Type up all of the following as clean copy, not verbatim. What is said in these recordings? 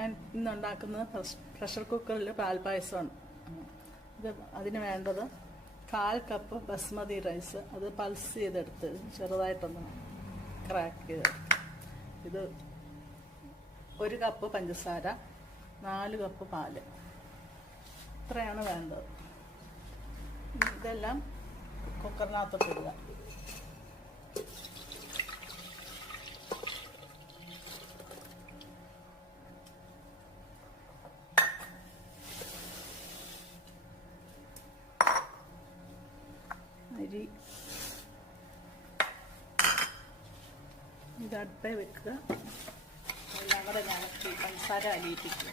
ഞാൻ ഇന്നുണ്ടാക്കുന്നത് പ്രഷർ കുക്കറിൽ പാൽപ്പായസമാണ്. അതിന് വേണ്ടത് 1/4 കപ്പ് ബസ്മതി റൈസ്, അത് പൾസ് ചെയ്തെടുത്ത് ചെറുതായിട്ടൊന്ന് ക്രാക്ക് ചെയ്തെടുത്ത്. ഇത് 1 കപ്പ് പഞ്ചസാര, 4 കപ്പ് പാല്, ഇത്രയാണ് വേണ്ടത്. ഇതെല്ലാം കുക്കറിനകത്തോട്ട് ഇടുക. അരി ഇത് അടുപ്പേ വെക്കുക. എല്ലാം കൂടെ ഞാനൊക്കെ പഞ്ചസാര അലിയിപ്പിക്കുക.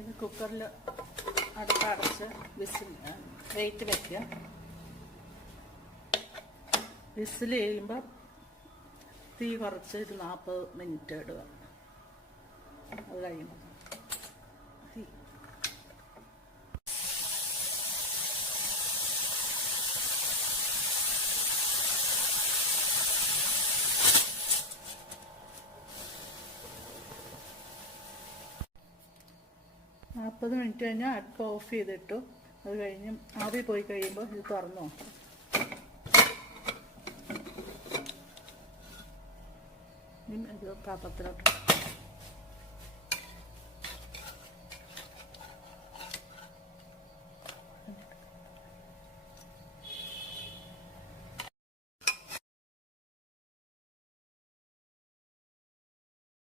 ഇത് കുക്കറിൽ അടുപ്പടച്ച് വെയിറ്റ് വയ്ക്കുക. വിസിൽ ചെയ്യുമ്പോൾ തീ കുറച്ച് ഒരു 40 മിനിറ്റ് ഇടുക. അത് കഴിയുമ്പോൾ തീ നാൽപ്പത് മിനിറ്റ് കഴിഞ്ഞാൽ അടുപ്പ് ഓഫ് ചെയ്തിട്ടു. അത് കഴിഞ്ഞ് ആവി പോയി കഴിയുമ്പോൾ ഇത് തുറന്നു നോക്കാം. ഇത് പാത്രത്തിലോട്ട്